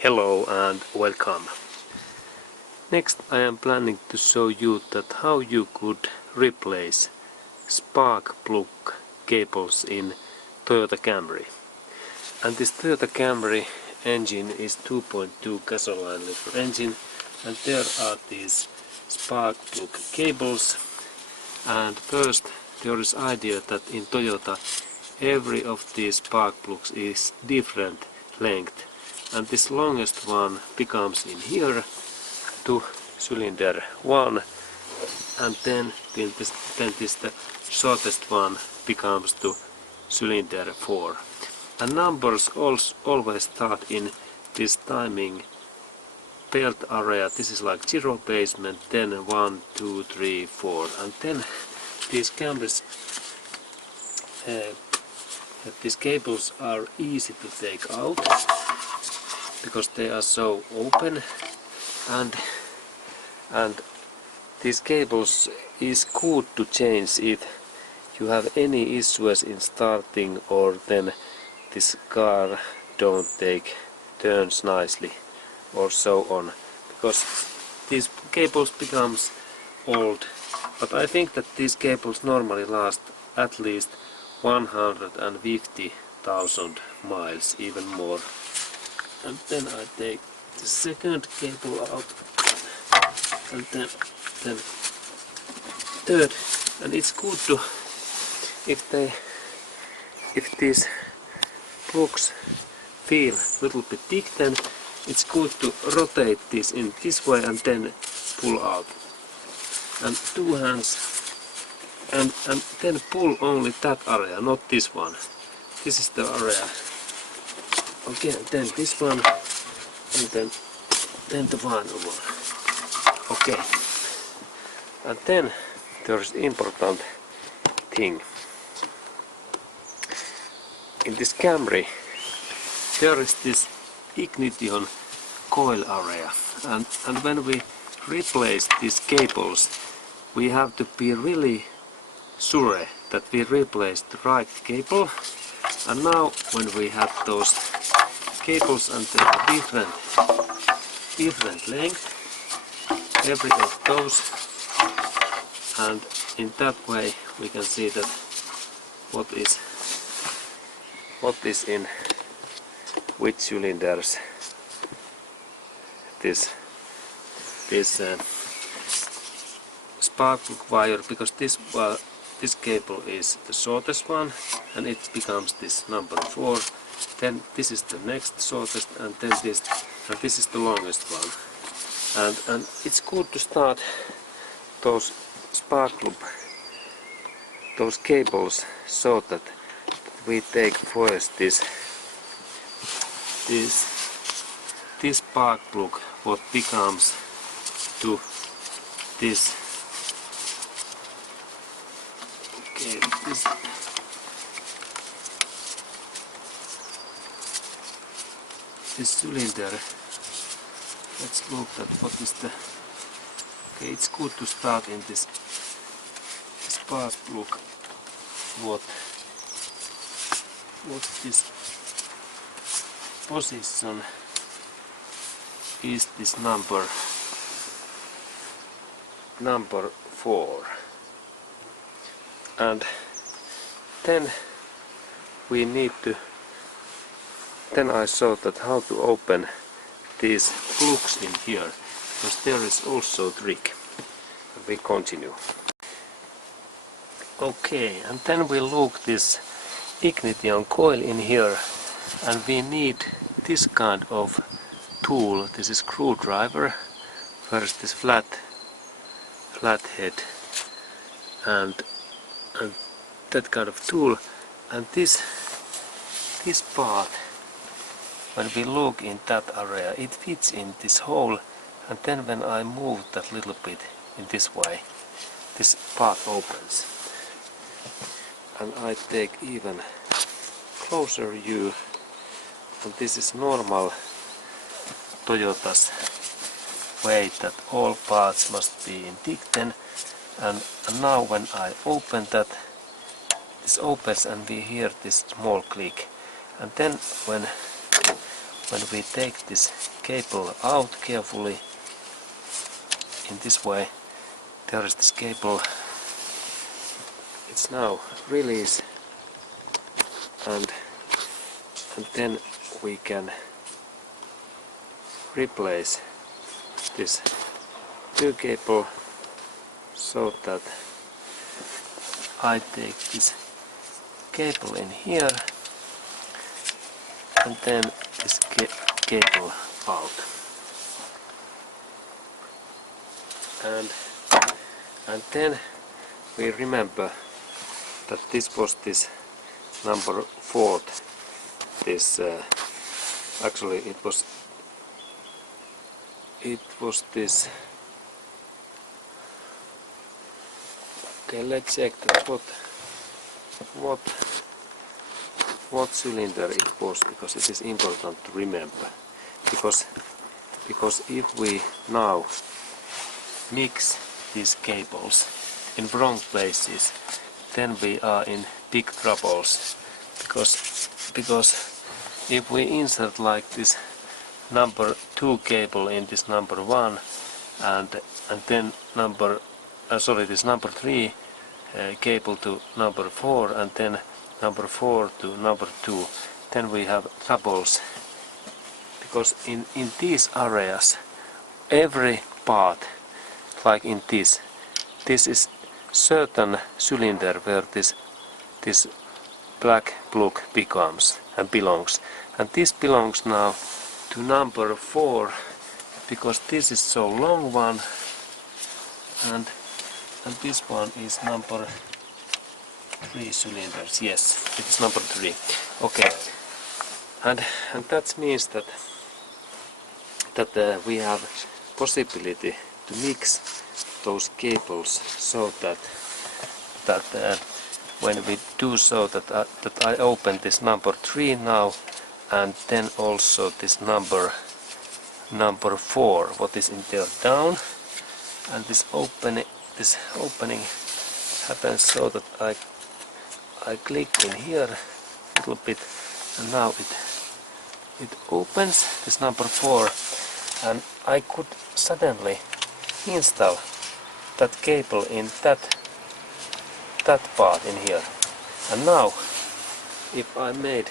Hello and welcome. Next I am planning to show you that how you could replace spark plug cables in Toyota Camry. And this Toyota Camry engine is 2.2 gasoline liter engine, and there are these spark plug cables. And first there is idea that in Toyota every of these spark plugs is different length, and this longest one becomes in here to cylinder 1, and then the shortest one becomes to cylinder 4. And numbers always start in this timing belt area. This is like 0 basement, then 1, 2, 3, 4, and then these Camrys, these cables are easy to take out because they are so open, and these cables is good to change if you have any issues in starting, or then this car don't take turns nicely or so on, because these cables becomes old. But I think that these cables normally last at least 150,000 miles, even more. And then I take the second cable out, and then third. And it's good to, if these plugs feel a little bit thick, then it's good to rotate this in this way and then pull out. And two hands, and then pull only that area, not this one. This is the area. Okay, and then this one, and then the final one. Okay. And then there is important thing. In this Camry there is this ignition coil area, and when we replace these cables we have to be really sure that we replace the right cable. And now when we have those cables and the different length, every of those, and in that way we can see that what is in which cylinders this spark plug wire, because this cable is the shortest one and it becomes this number 4, then this is the next shortest, and then this, and this is the longest one. And it's good to start those spark plug, those cables, so that we take first this spark plug what becomes to this. Okay, this cylinder. Let's look at what is the. Okay, it's good to start in this spark plug. What this position is, this number 4, and then we need to. Then I saw that how to open these plugs in here, because there is also a trick. And we continue. Okay, and then we look this ignition coil in here, and we need this kind of tool. This is screwdriver. First this flat head, and that kind of tool, and this part, when we look in that area, it fits in this hole, and then when I move that little bit in this way, this part opens. And I take even closer view, and this is normal Toyota's way that all parts must be in thick-ten, and now when I open that, this opens and we hear this small click, and then when when we take this cable out carefully in this way, there is this cable, it's now released, and then we can replace this new cable, so that I take this cable in here and then this cable out, and then we remember that this was this number 4, this actually it was this. Okay, let's check that what cylinder it was, because it is important to remember, because if we now mix these cables in wrong places, then we are in big troubles, because if we insert like this number 2 cable in this number 1 and then this number 3 cable to number 4 and then number 4 to number 2, then we have troubles, because in these areas every part, like in this is certain cylinder where this black plug becomes and belongs, and this belongs now to number 4, because this is so long one, and this one is number 3 cylinders. Yes, it is number 3. Okay, and that means that we have possibility to mix those cables, so that when we do so, that I open this number 3 now, and then also this number 4, what is in there down, and this opening happens so that I click in here a little bit, and now it opens this number 4, and I could suddenly install that cable in that part in here. And now if I made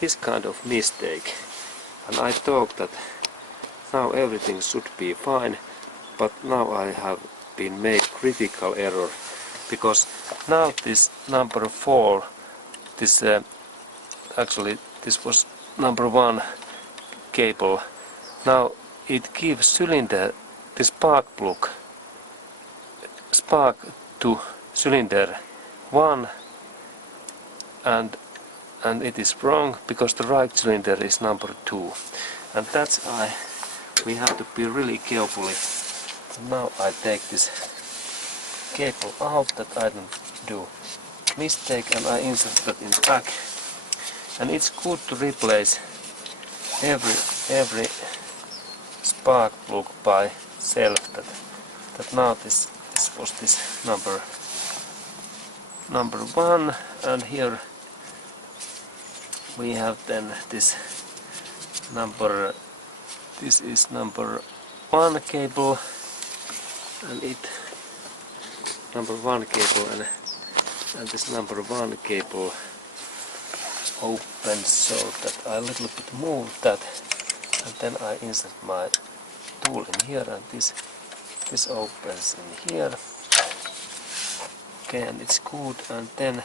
this kind of mistake, and I thought that now everything should be fine, but now I have been made critical error, because now this number 4, this actually this was number 1 cable, now it gives cylinder, the spark plug, spark to cylinder 1, and it is wrong, because the right cylinder is number 2, and that's why we have to be really carefully. Now I take this cable out, that I don't do mistake, and I insert that in the back. And it's good to replace every spark plug by self. That now this was this number 1, and here we have then this number. This is number 1 cable, and number 1 cable, and this number 1 cable opens, so that I a little bit move that, and then I insert my tool in here, and this opens in here. Okay, and it's good, and then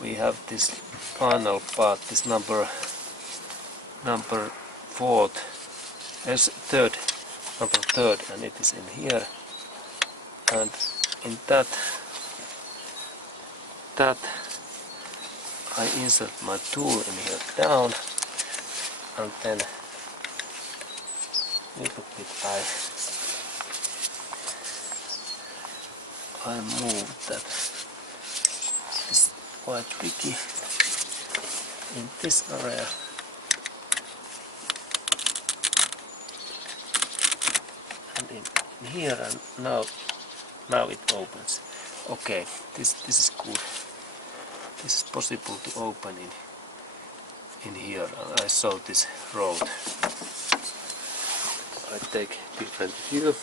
we have this final part, this number 4, as number 3, and it is in here, and in that I insert my tool in here down, and then little bit I move that. It's quite tricky in this area. And in here, and now it opens. Okay, this is good. This is possible to open in here. I saw this road. I take different view.